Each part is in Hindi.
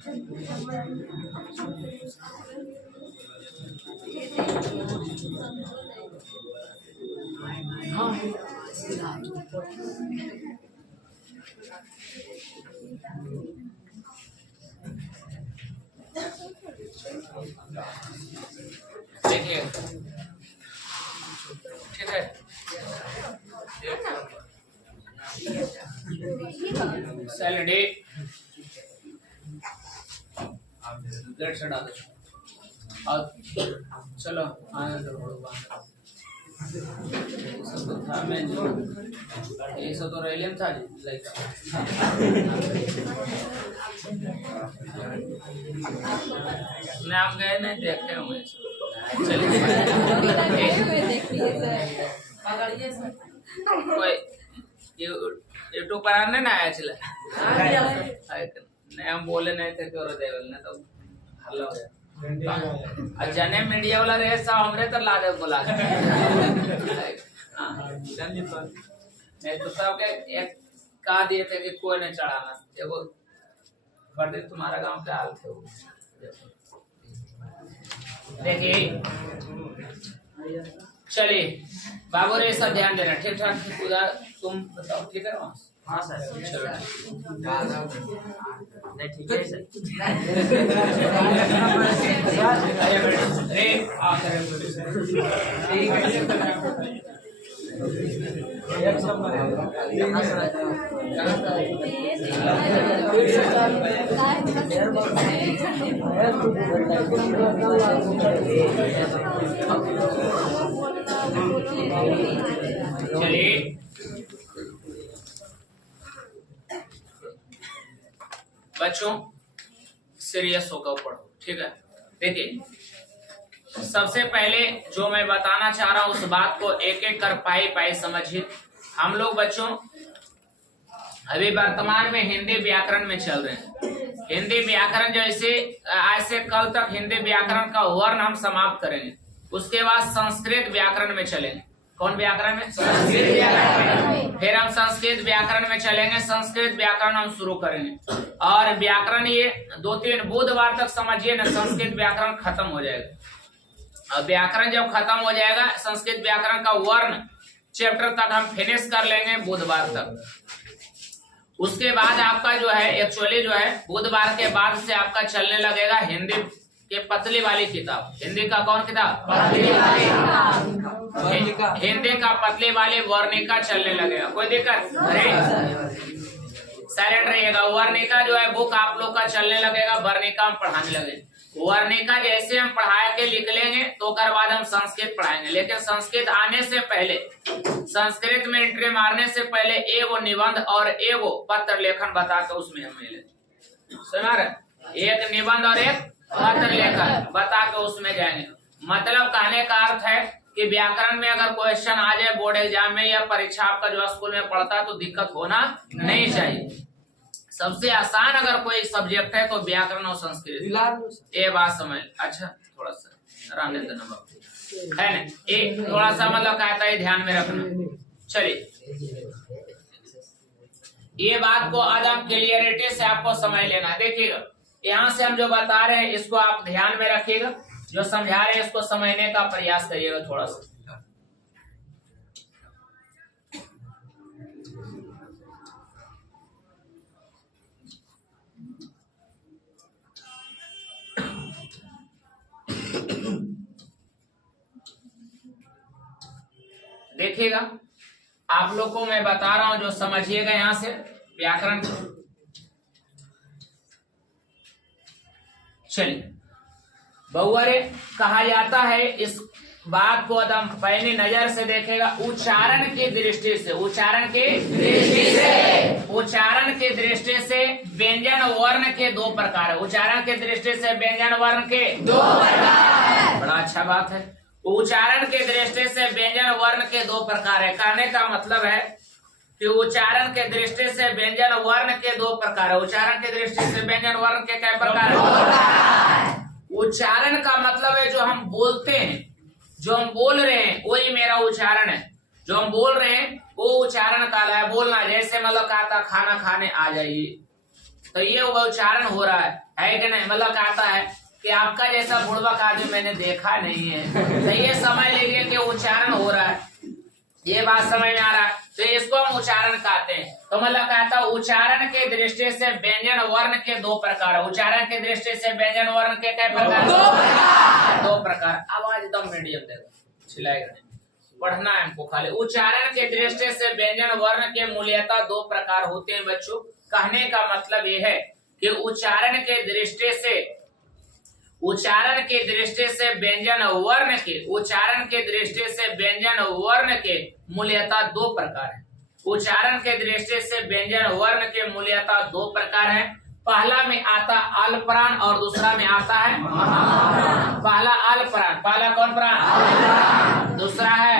देखिए ठीक है, सेल डी ग्रेड से डाल दो और चलो आने दो सब तो था मैं ये सब तो रेलियम था लाइक मैं आप गए नहीं देखे होंगे चलिए कोई यूट्यूब पर आने ना आया चला नहीं हम बोले नहीं थे क्यों देवल ने तो हल्ला हो गया जने मीडिया वाला रहे सब हमरे तो ला दे बोला नहीं तो सब के एक कहा दिए थे कि कोई नहीं चढ़ाना देखो बड़े तुम्हारा गांव के हाल थे वो देखिए चलिए बाबू रे सब ध्यान देना ठीक ठाक पूरा तुम बताओ ठीक है वहां हाँ सर चलो नहीं ठीक है सर रे आ ठीक है चलिए बच्चों सीरियस होकर पढ़ो ठीक है। देखिए सबसे पहले जो मैं बताना चाह रहा हूं उस बात को एक एक कर पाई समझिए। हम लोग बच्चों अभी वर्तमान में हिंदी व्याकरण में चल रहे हैं। हिंदी व्याकरण जैसे आज से कल तक हिंदी व्याकरण का वर्ण हम समाप्त करेंगे, उसके बाद संस्कृत व्याकरण में चलेंगे। कौन व्याकरण में? संस्कृत व्याकरण। फिर हम संस्कृत व्याकरण में चलेंगे, संस्कृत व्याकरण हम शुरू करेंगे और व्याकरण ये 2-3 बुधवार तक समझिए ना संस्कृत व्याकरण खत्म हो जाएगा। और व्याकरण जब खत्म हो जाएगा संस्कृत व्याकरण का वर्ण चैप्टर तक हम फिनिश कर लेंगे बुधवार तक। उसके बाद आपका जो है एक्चुअली जो है बुधवार के बाद से आपका चलने लगेगा हिंदी के पतली वाली किताब। हिंदी का कौन किताब? पतली वाली। हिंदी का पतली वाली वर्णिका चलने लगेगा। कोई दिक्कत? अरे साइलेंट रहिएगा। वर्णिका जो है बुक आप लोग का चलने लगेगा, वर्णिका हम पढ़ाने लगे। वर्णिका जैसे हम पढ़ा के लिख लेंगे तो कर बाद हम संस्कृत पढ़ाएंगे। लेकिन संस्कृत आने से पहले, संस्कृत में एंट्री मारने से पहले एगो निबंध और एगो पत्र लेखन बता के उसमें हम ले सुना रहे। एक निबंध और एक पत्र लेखन बता के उसमें जाएंगे। मतलब कहने का अर्थ है कि व्याकरण में अगर क्वेश्चन आ जाए बोर्ड एग्जाम में या परीक्षा आपका जो स्कूल में पढ़ता है तो दिक्कत होना नहीं चाहिए। सबसे आसान अगर कोई सब्जेक्ट है तो व्याकरण और संस्कृत। ये बात समझ अच्छा थोड़ा सा रहने देना है ना, एक थोड़ा सा मतलब कहता है ध्यान में रखना। चलिए ये बात को एकदम क्लियरिटी से आपको समझ लेना। देखिएगा यहाँ से हम जो बता रहे हैं इसको आप ध्यान में रखिएगा, जो समझा रहे हैं इसको समझने का प्रयास करिएगा थोड़ा सा। देखिएगा आप लोग को मैं बता रहा हूं जो समझिएगा यहाँ से व्याकरण। चलिए बहुवरे कहा जाता है, इस बात को एकदम पहली नजर से देखेगा उच्चारण की दृष्टि से। उच्चारण की दृष्टि से, उच्चारण की दृष्टि से व्यंजन वर्ण के 2 प्रकार है। उच्चारण की दृष्टि से व्यंजन वर्ण के 2 प्रकार। बड़ा अच्छा बात है। उच्चारण की दृष्टि से व्यंजन वर्ण के 2 प्रकार है। कहने का मतलब है कि उच्चारण के दृष्टि से व्यंजन वर्ण के 2 प्रकार है। उच्चारण की दृष्टि से व्यंजन वर्ण के क्या प्रकार है? उच्चारण का मतलब है जो हम बोलते हैं, जो हम बोल रहे हैं वही मेरा उच्चारण है। जो हम बोल रहे हैं वो उच्चारण काला है, बोलना। जैसे मतलब कहा था खाना खाने आ जाइए, तो ये उच्चारण हो रहा है कि नहीं? मतलब कहता है कि आपका जैसा बुड़बक आदमी मैंने देखा नहीं है। तो ये समझ लीजिए कि उच्चारण हो रहा है, ये बात समझ में आ रहा है। तो इसको हम उच्चारण कहते हैं। तो मतलब कहता है उच्चारण के दृष्टि से व्यंजन वर्ण के दो प्रकार। उच्चारण के दृष्टि से व्यंजन वर्ण के क्या प्रकार? दो प्रकार। आवाज एकदम मीडियम देगा, छिलाएगा नहीं, पढ़ना है हमको खाली। उच्चारण के दृष्टि से व्यंजन वर्ण के मूल्यता दो प्रकार होते हैं बच्चों। कहने का मतलब ये है कि उच्चारण के दृष्टि से व्यंजन वर्ण के वर्ण के मूल्यता दो प्रकार है। उच्चारण के दृष्टि से व्यंजन वर्ण के मूल्यता दो प्रकार है। पहला में आता अल्पप्राण और दूसरा में आता है महाप्राण। पहला अल्पप्राण, पहला कौन प्राण? दूसरा है,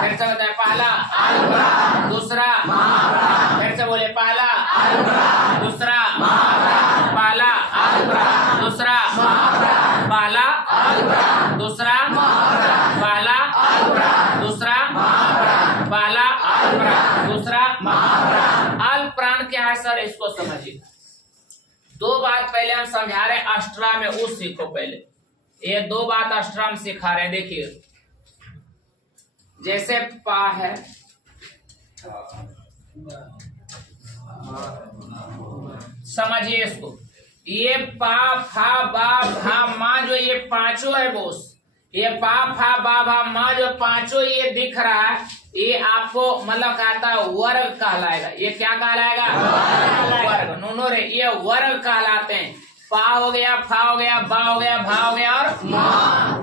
फिर से बताए, पहला अल्पप्राण, दूसरा महाप्राण। फिर से बोले, पहला अल्पप्राण, दूसरा महाप्राण। पहला अल्पप्राण, दूसरा महाप्राण। पहला अल्पप्राण, दूसरा महाप्राण। पहला अल्पप्राण, दूसरा महाप्राण। पहला अल्पप्राण, दूसरा महाप्राण। अल्पप्राण क्या है सर? इसको समझिए। दो बात पहले हम समझा रहे हैं, अष्टरा में उस सीखो पहले। ये दो बात अष्टरा में सिखा रहे हैं। देखिए, जैसे पा है, समझिए इसको। ये पा फा बा भा मा, जो ये पांचों है बोस, ये पा फा बा भा मा जो पांचों ये दिख रहा है, ये आपको मतलब कहता है वर्ग कहलाएगा। ये क्या कहलाएगा? वर्ग। नूनो रे, ये वर्ग कहलाते हैं। पा हो गया, फा हो गया, बा हो गया, भा हो गया और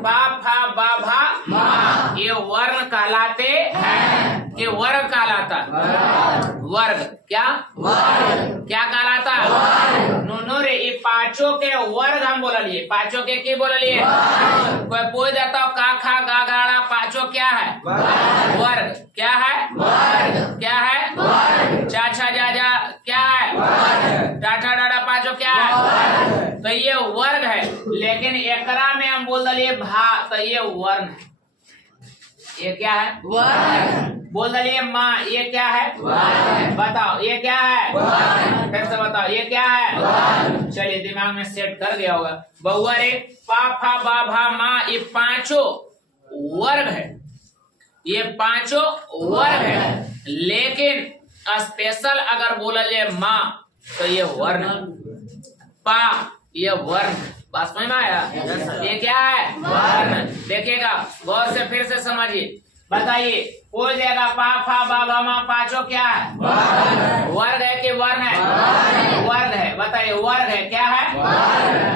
पा फा बा भा मा, ये वर्ण कहलाते हैं। कि वर्ग कहलाता वर्ग। क्या वर्ग? क्या कहलाता? नूनो रे, ये पांचों के वर्ग हम बोल लिए। पांचों के की बोल लिए? कोई पूछ देता हो का खा गा गाड़ा, पांचों क्या है? वर्ग। क्या है? वर्ग। क्या है? वर्ग। चाचा जाजा क्या है? वर्ग। टाटा डाडा पांचों क्या है? तो ये वर्ग है। लेकिन एकरा में हम बोल दिए भा, तो ये वर्ण है। ये क्या है? वर्ग। बोल दिए माँ, ये क्या है? वर्ग। बताओ ये क्या है? वर्ग। फिर से बताओ ये क्या है? वर्ग। चलिए दिमाग में सेट कर गया होगा। बहुआ रे, पा फा बा भा मा, ये पांचों वर्ग है। ये पांचों वर्ग है। लेकिन स्पेशल अगर बोला जाए माँ, तो ये वर्ण। पा ये वर्ण। बात समझ में आया? ये क्या है? वर्ण। देखिएगा गौर से, फिर से समझिए। बताइए, कोई देगा पा फा बा भा मा, पांचों क्या है? वर्ग है कि वर्ण है? वर्ग है। बताइए वर्ग है। क्या है?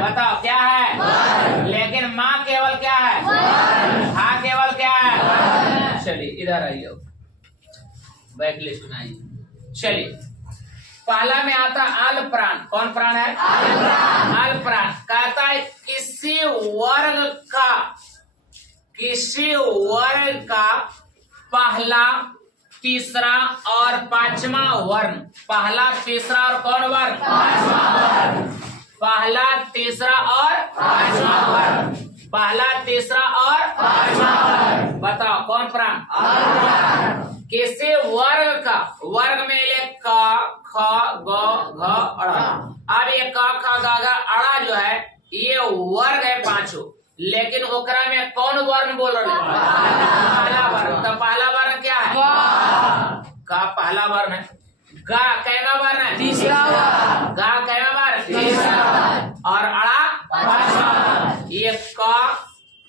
बताओ क्या है? लेकिन माँ केवल क्या है? हाँ केवल क्या है? चलिए इधर आइए, बैक लिस्ट में आइए। चलिए, पहला में आता अल्पप्राण। कौन प्राण है? अल्पप्राण। कहता है किसी वर्ग का पहला, तीसरा और पांचवा वर्ण। पहला, तीसरा और कौन वर्ण? पहला, तीसरा और पांचवा वर्ण। पहला, तीसरा और पांचवा वर्ण। बताओ कौन प्राण? किसी वर्ग का, वर्ग में ये क ख ग घ अड़ा। अब ये क ख ग घ अड़ा जो है, ये वर्ग है पांचों। लेकिन ओकरा में कौन वर्ण बोल रहे? पहला वर्ण। तो पहला वर्ण क्या है? का पहला वर्ण है। गा कैवा वर्ण है? तीसरा वर्ण। गा कैवा वर्ण? तीसरा वर्ण। और अड़ा पांचवा। ये का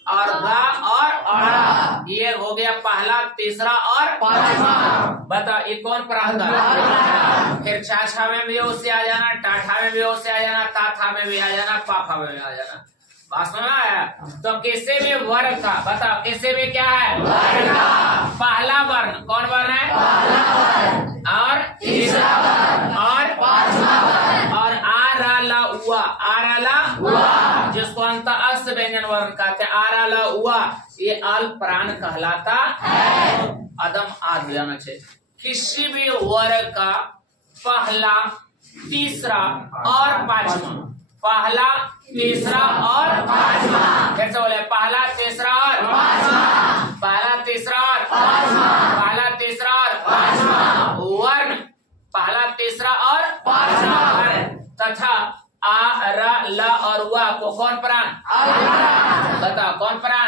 और गा और अड़ा, ये हो गया पहला, तीसरा और पांचवा। बता ये कौन प्राण है? फिर चाछा में भी उससे आ जाना, टाठा में भी उससे आ जाना, ताथा में भी आ जाना, पाफा में भी आ जाना। बात समझ आया? तो किसी भी वर्ग का, बताओ किसी भी क्या है? वर्ग का पहला वर्ण। कौन वर्ण है? और तीसरा वर्ण और पांचवा वर्ण। और आराला उआ, आराला उआ, जिसको अंत अस्त व्यंजन वर्ण कहते हैं। आराला उआ, ये अल्प प्राण कहलाता है। अदम आद जाना चाहिए। किसी भी वर्ग का पहला, तीसरा और पांचवा। पहला, तीसरा और पांचवा। फिर से बोले, पहला, तीसरा और पांचवा। पहला, तीसरा और पांचवा। पहला, तीसरा और पांचवा वर्ण। पहला, तीसरा और पांचवा वर्ण। तथा आ, र, ल और व को कौन प्राण? बताओ कौन प्राण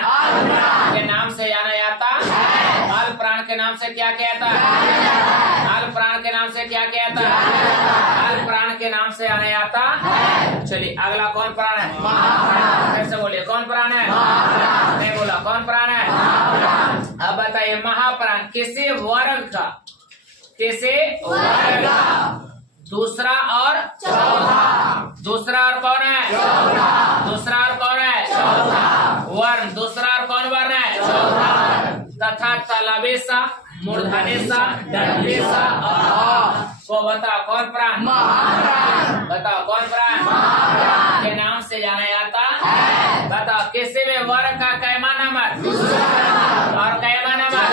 के नाम से जाना जाता? अल प्राण के नाम से क्या कहता है? अल प्राण के नाम से क्या कहता है? अल प्राण के नाम से जाना जाता। चलिए अगला कौन प्राण है? फिर से बोलिए कौन प्राण है? नहीं बोला कौन प्राण है? अब बताइए महाप्राण किसी वर्ग का, किसी वर्ग का दूसरा और चौथा। दूसरा और कौन है? चौथा। दूसरा और कौन है? चौथा। वर्ण। दूसरा और कौन वर्ण है? चौथा। तथा तलबे सा, मूर्धन्य सा, दंडे सा और को बताओ कौन प्राण? बताओ कौन प्राण के नाम से जाना जाता है? बताओ किसी भी वर्ग का कैमा नंबर और कैमा नंबर?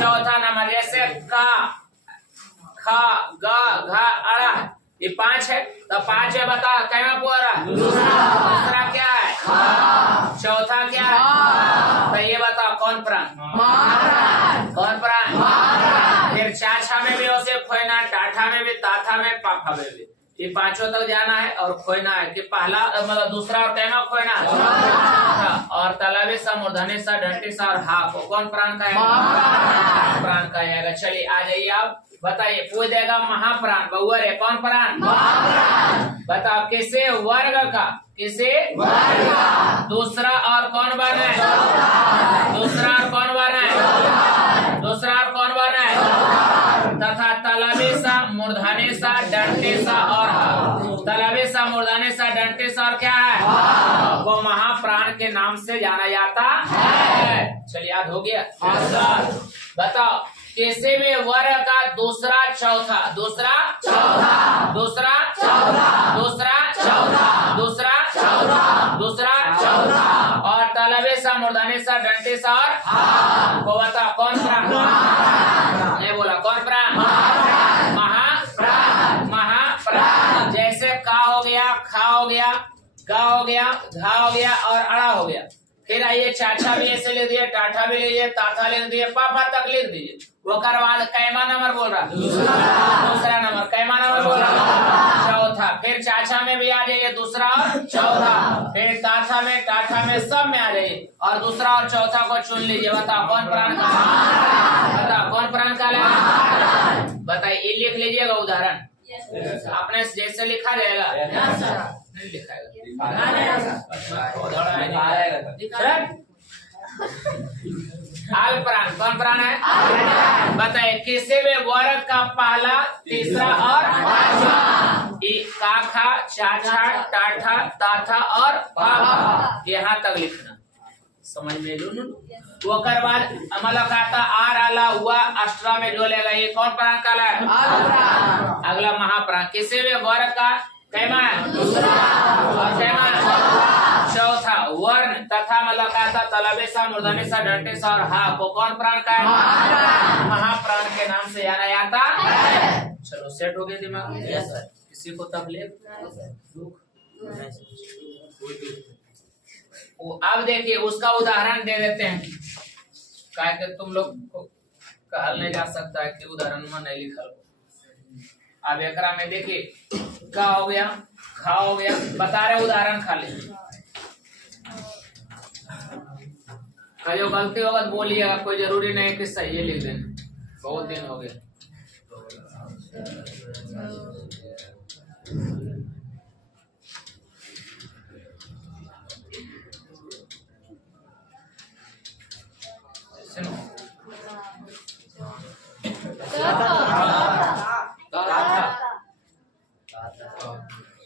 चौथा नंबर। जैसे का, खा, गा, घा, अड़ा, ये 5 है तो 5 है। बता कैमा पूरा? दूसरा क्या है? चौथा क्या है? तो ये बताओ कौन प्राण? कौन प्राण? फिर चाछा में भी उसे खोना, टाठा में भी, ताथा में, पाफा में भी, ये 5 तक जाना है और खोना है कि पहला मतलब दूसरा और कैमा खोना और तलबे सा, मूर्धन्य सा, डंटी सा और हा को कौन प्राण का है? प्राण का जाएगा। चलिए आ जाइए आप बताइए। पूछ देगा महाप्राण बहुवर है कौन प्राण? बताओ किसे वर्ग का, किसे दूसरा और कौन वर्ण है? दूसरा और कौन वर्ण है? दूसरा और कौन वर्ण है? तथा तलबे सा, मूर्धन्य सा, डंटे सा और तलबे सा, मूर्धन्य सा, डंटे सा और क्या है? वो महाप्राण के नाम से जाना जाता है। चलिए याद हो गया? बताओ किसी भी वर्ग का दूसरा चौथा, दूसरा चौथा, दूसरा चौथा, दूसरा चौथा, दूसरा चौथा, दूसरा चौथा और तलबे सा, मूर्धन्य सा, डंटे सा और को बताओ कौन प्राण? नहीं बोला कौन प्राण? महाप्राण। महाप्राण। जैसे का हो गया, खा हो गया, गा हो गया, घा हो गया और अड़ा हो गया। फिर आइए चाचा भी ऐसे लिख दिए, टाठा भी लिख दिए, ताथा लिख दिए, पापा तक लिख दीजिए। वो कर बाद कैमा नंबर बोल रहा? दूसरा नंबर। कैमा नंबर बोल रहा? चौथा। फिर चाचा में भी आ जाइए दूसरा और चौथा। फिर ताथा में, टाठा में, सब में आ जाइए और दूसरा और चौथा को चुन लीजिए। बताओ कौन प्राण का? बताओ कौन प्राण का लेना? बताइए ये लिख लीजिएगा उदाहरण आपने जैसे लिखा जाएगा। नहीं लिखाएगा। आल प्राण कौन प्राण है? बताइए किसी भी वर्ग का पहला, तीसरा और काखा, चाचा, टाठा, ताथा और पापा यहाँ तक लिखना। समझ में लो। वो कर बाद मतलब कहता आर आला हुआ अष्टरा में जो लेगा ये कौन प्राण काला है? अगला महाप्राण किसी भी वर्ग का कैमा है? और कैमा चौथा वर्ण तथा मतलब कहता तलबे सा, मूर्धन्य सा, डंटे सा और हा को कौन प्राण का है? महाप्राण के नाम से जाना जाता है। चलो सेट हो गया दिमाग में? किसी को तकलीफ अब देखिए उसका उदाहरण दे देते हैं क्या कि तुम लोग को कहल नहीं जा सकता है कि उदाहरण में नहीं लिखल। अब एकरा में देखिए का हो गया, खा हो गया, बता रहे उदाहरण खाली। जो गलती होगा तो बोलिएगा, कोई जरूरी नहीं कि सही है लिख देना। बहुत दिन हो गया।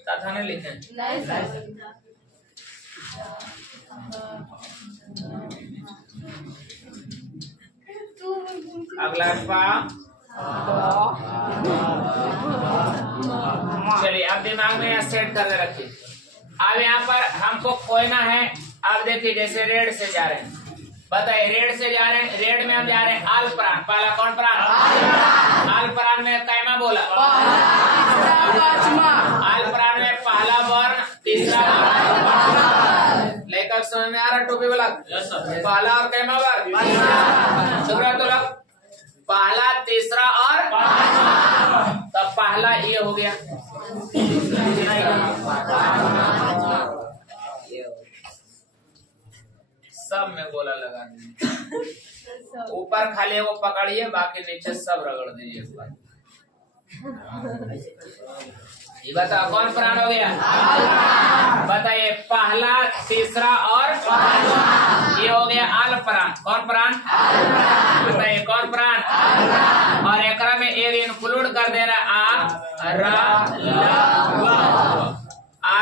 ताथा नहीं लिखे? अगला पा। चलिए अब दिमाग में यहाँ सेट करके रखिए। अब यहाँ पर हमको खोना है। अब देखिए जैसे रेड से जा रहे हैं, बताइए रेड से जा रहे हैं, रेड में हम जा रहे हैं आल प्राण। पहला कौन प्राण? आल प्राण में कैमा बोला? आल प्राण में पहला वर्ण, तीसरा लेकर समझ में आ रहा? टोपी वाला पहला और कैमा वर्ण तो लग पहला, तीसरा और तब पहला ये हो गया। सब में गोला लगा दीजिए। ऊपर खाली वो पकड़िए, बाकी नीचे सब रगड़ दीजिए ऊपर। ये बताओ कौन प्राण हो गया? बताइए पहला, तीसरा और ये हो गया आल प्राण। कौन प्राण? बताइए कौन प्राण? और एकरा में एक इंक्लूड कर देना आ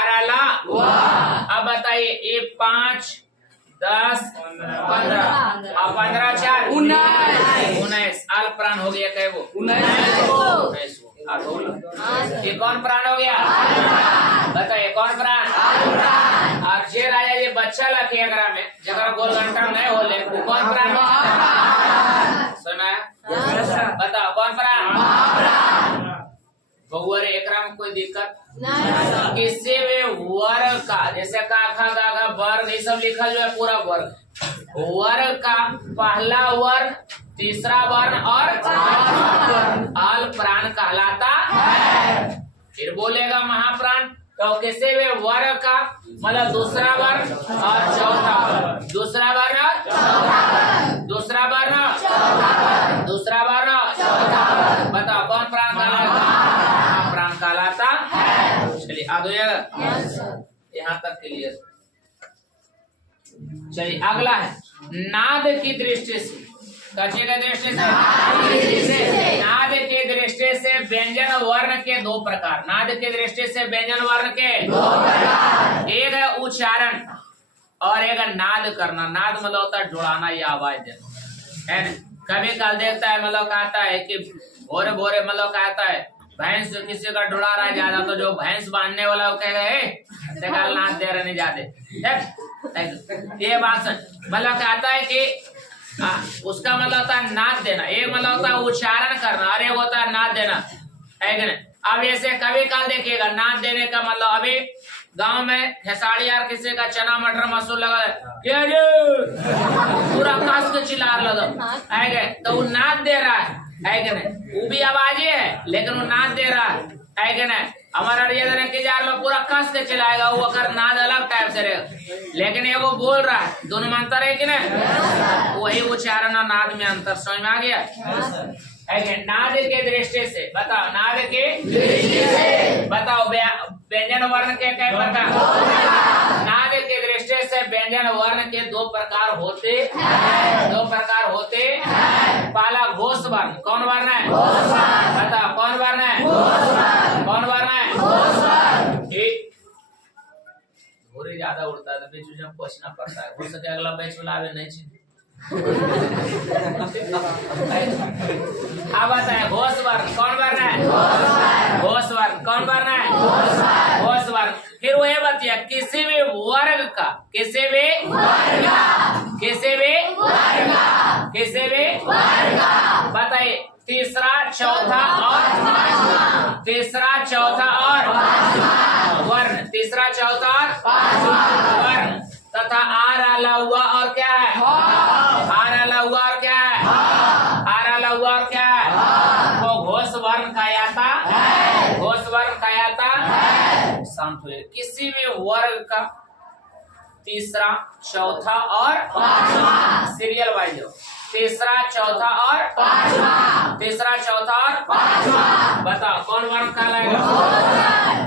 रा ला। अब बताइए ये 5, 10, 15 और 15 4 19 आल प्राण हो गया। क्या वो? 19। ये कौन प्राण हो गया? बताइए कौन प्राण? और जे राजा ये बच्चा लखे एकरा में जरा गोल घंटा नहीं होले वो कौन प्राण? सुना? बताओ कौन प्राण? बउआ रे एकरा में कोई दिक्कत नहीं। किसी भी वर्ग का, जैसे काखा गागा वर्ग ये सब लिखल जो है पूरा वर्ग का पहला वर्ण, तीसरा वर्ण और आल प्राण कहलाता है। फिर बोलेगा महाप्राण तो किसी भी वर्ग का मतलब दूसरा वर्ण और चौथा वर्ण, दूसरा वर्ण, दूसरा वर्ण, दूसरा वर्ण। बताओ कौन प्राण कहलाता? प्राण कहलाता। चलिए आगे यहाँ तक क्लियर। चलिए अगला है नाद की दृष्टि से। कच्चे की दृष्टि से, नाद की दृष्टि से व्यंजन वर्ण के दो प्रकार। नाद की दृष्टि से व्यंजन वर्ण के दो प्रकार, एक है उच्चारण और एक है नाद करना। नाद मतलब होता है जुड़ाना या आवाज देना, है ना। कभी कल देखता है मतलब कहता है कि भोरे भोरे मतलब कहता है भैंस किसी का डुड़ा रहा है ज्यादा, तो जो भैंस बांधने वाला वो कहेगा नाद दे रहे नहीं जाते। ये बात मतलब कहता है कि उसका मतलब होता है नाद देना, एक मतलब होता है उच्चारण करना और एक होता है नाद देना, है कि नहीं। अब ऐसे कभी काल देखिएगा नाद देने का मतलब अभी गांव में खेसाड़ी यार किसी का चना मटर मसूर लगा पूरा कास के चिल्ला लगा है तो वो नाद दे रहा है कि नहीं। वो भी आवाज है लेकिन वो नाद दे रहा है कि नहीं। हमारा लोग पूरा कस के चिल्लाएगा, वो अगर नाद अलग टाइप से रहेगा, लेकिन ये वो बोल रहा है, दोनों में अंतर है कि नहीं। वही उच्चारण और नाद में अंतर समझ में आ गया है कि? नाद के दृष्टि से बताओ, नाद के दृष्टि से बताओ व्यंजन वर्ण के कई प्रकार। नाद के दृष्टि से व्यंजन वर्ण के दो प्रकार होते, दो प्रकार होते। पहला घोष वर्ण। कौन वर्ण है? बताओ कौन वर्ण है? कौन वर्ण है? घोड़ी ज्यादा उड़ता है तो बीच में पूछना पड़ता है, हो सके अगला बैच में लावे नहीं चाहिए। अब बताए घोष वर्ण। कौन वर्ण है? घोष वर्ण। कौन वर्ण है? घोष वर्ण। फिर वो ये बतिया किसी भी वर्ग का, किसी भी किसी भी किसी भी बताइए तीसरा, चौथा और तीसरा, चौथा और वर्ण, तीसरा, चौथा और वर्ण तथा आर आला हुआ और क्या है? आर आला हुआ और क्या है? आर आला हुआ और क्या है? वो घोष वर्ण कहलाता है। घोष वर्ण कहलाता है। शांत हुए। किसी भी वर्ग का तीसरा, चौथा और पांचवा, सीरियल वाइज तीसरा, चौथा और पांचवा, तीसरा, चौथा और पांचवा। बताओ कौन वर्ण कहलाएगा?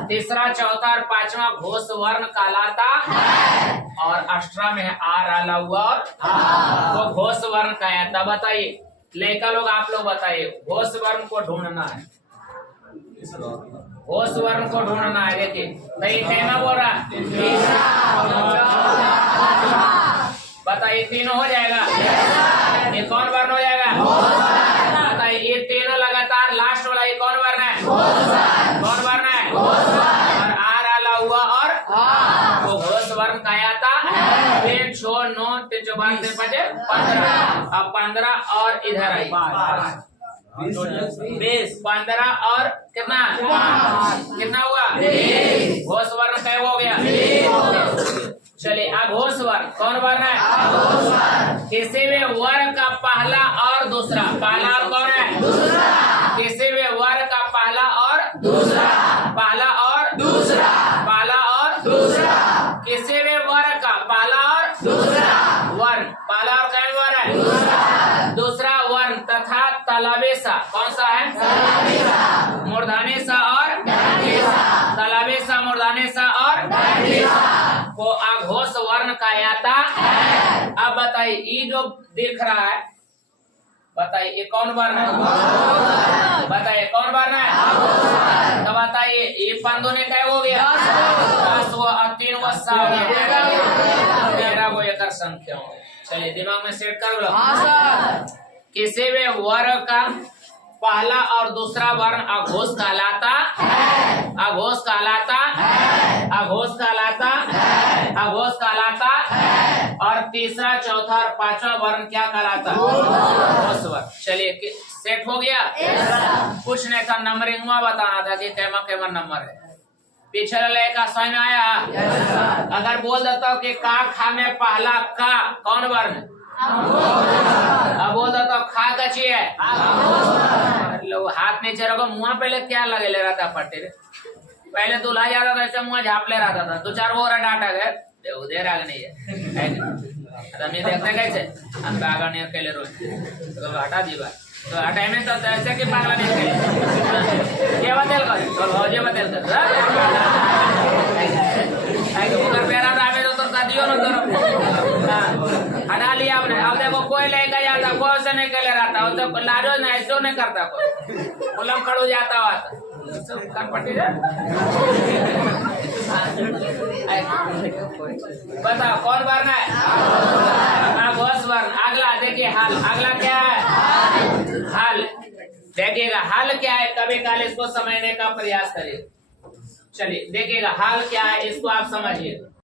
तीसरा, चौथा और पांचवा घोष वर्ण कहलाता है। और अष्टरा में है आर आला हुआ और वो घोष वर्ण कहलाता। बताइए लेखा लोग, आप लोग बताइए घोष वर्ण को ढूंढना है, घोष वर्ण को ढूंढना है। देखिए कहना बोल रहा बताइए तीनों हो जाएगा। ये कौन वर्ण हो जाएगा? बताइए ये तीनों लगातार लास्ट वाला ये कौन वर्ण है? कौन वर्ण है? और आर आला हुआ और वो घोष वर्ण कहलाता है। 3 6 9 3 4 5 15। अब 15 और इधर आई 20 15 और कितना कितना हुआ? घोष वर्ण तय हो गया। चलिए अब घोष वर्ण। कौन वर्ण है? किसी भी वर्ग का पहला और दूसरा। पहला और कौन है? दूसरा। किसी भी वर्ग का पहला और दूसरा, पहला और दूसरा, पहला कौन सा है? मूर्धन्य सा और तालव्य सा, मूर्धन्य सा और को अघोष वर्ण कहलाता है। अब बताइए ये जो दिख रहा है, बताइए ये कौन वर्ण है? बताइए कौन वर्ण है? तो बताइए ये पंदो ने क्या हो गया? 10 व 3 व 7 हो गया, 13 वो एक संख्या हो। चलिए दिमाग में सेट कर लो। किसी भी वर्ग का पहला और दूसरा वर्ण अघोष कहलाता है, अघोष कहलाता है, अघोष कहलाता है, अघोष कहलाता है, और तीसरा चौथा और पांचवा वर्ण क्या कहलाता है? अघोष वर्ण। चलिए सेट हो गया। कुछ नहीं था, नंबरिंग में बताना था कि कैमा कैमा नंबर है। पिछले लेकर समझ में आया? अगर बोल देता हूँ कि का खा में पहला का कौन वर्ण? अब बोल देता हूँ खा का चाहिए लोग हाथ नीचे रखो। मुँह पहले क्या लगे ले रहा था पट्टे रे, पहले दूल्हा जाता था ऐसे मुँह झाप ले रहा था, 2-4 वो डाटा गए उधर आगे नहीं है। हम ये देखते कैसे हम आगे नहीं अकेले रोज तो हटा दी बात तो हटाई में तो ऐसे कि पागला नहीं करे क्या बदल कर तो भौजे बदल कर ऊपर पैरा दावे तो कर दियो ना तो हटा लिया आपने। अब देखो कोई लेकर जाता, कोई से नहीं कर रहा था, तो लाजो नहीं ऐसे नहीं करता, कोई उलम खड़ो जाता हुआ कर पट्टी बताओ कौन वर्ण है? अघोष वर्ण। अगला देखिए हल। अगला क्या है? हल। देखिएगा हल क्या है, कभी काल इसको समझने का प्रयास करिए। चलिए देखिएगा हल क्या है, इसको आप समझिए।